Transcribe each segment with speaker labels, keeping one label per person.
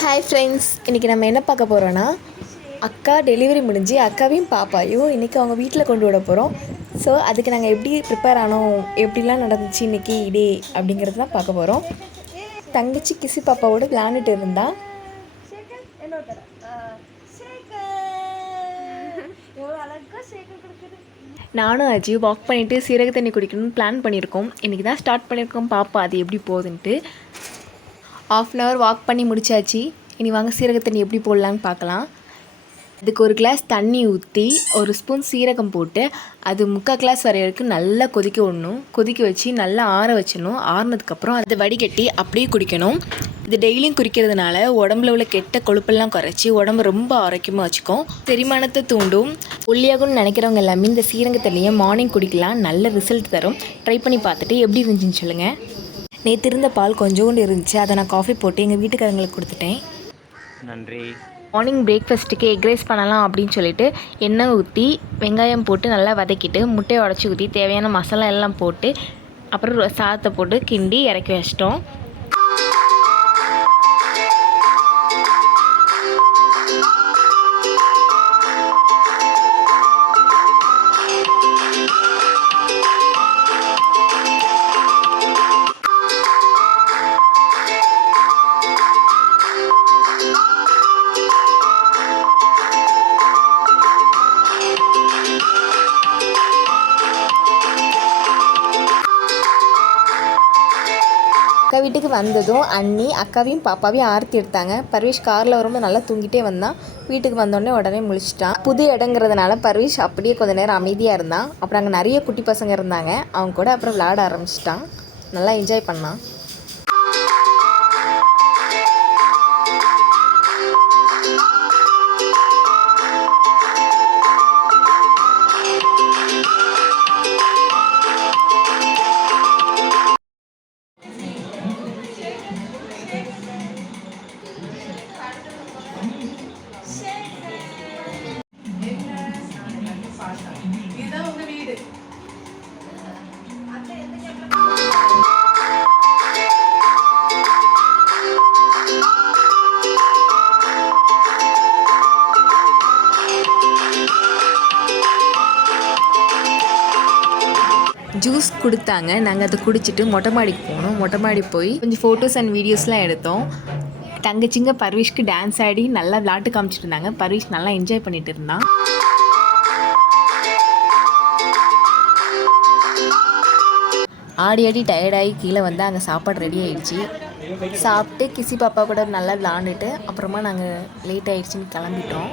Speaker 1: Hi friends இன்றைக்கி நம்ம என்ன பார்க்க போகிறோன்னா அக்கா டெலிவரி முடிஞ்சு அக்காவையும் பாப்பாயும் இன்றைக்கி அவங்க வீட்டில் கொண்டு விட போகிறோம் ஸோ அதுக்கு நாங்கள் எப்படி ப்ரிப்பேர் ஆனோம் எப்படிலாம் நடந்துச்சு இன்றைக்கி டே அப்படிங்கிறது தான் பார்க்க போகிறோம் தங்கச்சி கிசி பாப்பாவோட விளையாண்டுட்டு இருந்தா. நானும் அஜி வாக் பண்ணிவிட்டு சீரக தண்ணி குடிக்கணும்னு பிளான் பண்ணியிருக்கோம். இன்றைக்கி தான் ஸ்டார்ட் பண்ணியிருக்கோம் பாப்பா அது எப்படி போகுதுன்ட்டு. ஆஃப் அன் ஹவர் வாக் பண்ணி முடிச்சாச்சு. இனி வாங்க சீரக தண்ணி எப்படி போடலான்னு பார்க்கலாம். அதுக்கு ஒரு கிளாஸ் தண்ணி ஊற்றி ஒரு ஸ்பூன் சீரகம் போட்டு அது முக்கால் கிளாஸ் வரை வரைக்கும் நல்லா கொதிக்க விடணும். கொதிக்க வச்சு நல்லா ஆற வச்சிடணும். ஆறினதுக்கப்புறம் அதை வடிகட்டி அப்படியே குடிக்கணும். இது டெய்லியும் குடிக்கிறதுனால உடம்புல உள்ள கெட்ட கொழுப்பெல்லாம் குறைச்சி உடம்பு ரொம்ப ஆரோக்கியமாக வச்சுக்கும். செரிமானத்தை தூண்டும். ஒல்லியாகும்னு நினைக்கிறவங்க எல்லாமே இந்த சீரக தண்ணியை மார்னிங் குடிக்கலாம். நல்ல ரிசல்ட் தரும். ட்ரை பண்ணி பார்த்துட்டு எப்படி இருந்துச்சுன்னு சொல்லுங்கள் நேற்று இருந்த பால் கொஞ்சோண்டு இருந்துச்சு. அதை நான் காஃபி போட்டு எங்கள் வீட்டுக்காரங்களுக்கு கொடுத்துட்டேன்.
Speaker 2: நன்றி.
Speaker 1: மார்னிங் பிரேக்ஃபாஸ்ட்டுக்கு எக் ரைஸ் பண்ணலாம் அப்படின்னு சொல்லிட்டு எண்ணெய் ஊற்றி வெங்காயம் போட்டு நல்லா வதக்கிட்டு முட்டையை உடச்சி ஊற்றி தேவையான மசாலா எல்லாம் போட்டு அப்புறம் ர- சாதத்தை போட்டு கிண்டி இறக்கி வச்சிட்டோம். அக்கா வீட்டுக்கு வந்ததும் அண்ணி அக்காவையும் பாப்பாவையும் ஆர்த்தி எடுத்தாங்க. பர்வீஷ் காரில் வரும்போது நல்லா தூங்கிட்டே வந்தான். வீட்டுக்கு வந்தோடனே உடனே முழிச்சிட்டான். புது இடங்கிறதுனால பர்வீஷ் அப்படியே கொஞ்ச நேரம் அமைதியாக இருந்தான். அப்புறம் அங்கே நிறைய குட்டி பசங்க இருந்தாங்க. அவங்க கூட அப்புறம் விளையாட ஆரம்பிச்சிட்டான். நல்லா என்ஜாய் பண்ணான். ஜூஸ் கொடுத்தாங்க. நாங்கள் அதை குடிச்சிட்டு மொட்டை மாடிக்கு போனோம். மொட்டை மாடி போய் கொஞ்சம் ஃபோட்டோஸ் அண்ட் வீடியோஸ்லாம் எடுத்தோம். தங்கச்சிங்க பர்விஷ்க்கு டான்ஸ் ஆடி நல்லா விளாட்டு காமிச்சிட்டு இருந்தாங்க. பர்விஷ் நல்லா என்ஜாய் பண்ணிட்டு இருந்தான். ஆடி ஆடி டயர்டாகி கீழே வந்து அங்கே சாப்பாடு ரெடி ஆயிடுச்சு. சாப்பிட்டு கிசி பாப்பா கூட நல்லா விளாண்டுட்டு அப்புறமா நாங்கள் லேட் ஆயிடுச்சுன்னு கிளம்பிட்டோம்.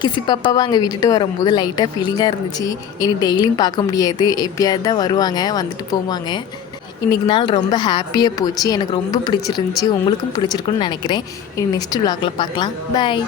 Speaker 1: கிசி பாப்பாவை அங்கே விட்டுட்டு வரும்போது லைட்டாக ஃபீலிங்காக இருந்துச்சு. இனி டெய்லியும் பார்க்க முடியாது. எப்பயாவது தான் வருவாங்க வந்துட்டு போவாங்க. இன்றைக்கி நாள் ரொம்ப ஹாப்பியாக போச்சு. எனக்கு ரொம்ப பிடிச்சிருந்துச்சி. உங்களுக்கும் பிடிச்சிருக்குன்னு நினைக்கிறேன். இனி நெக்ஸ்ட் விளாகில் பார்க்கலாம். பாய்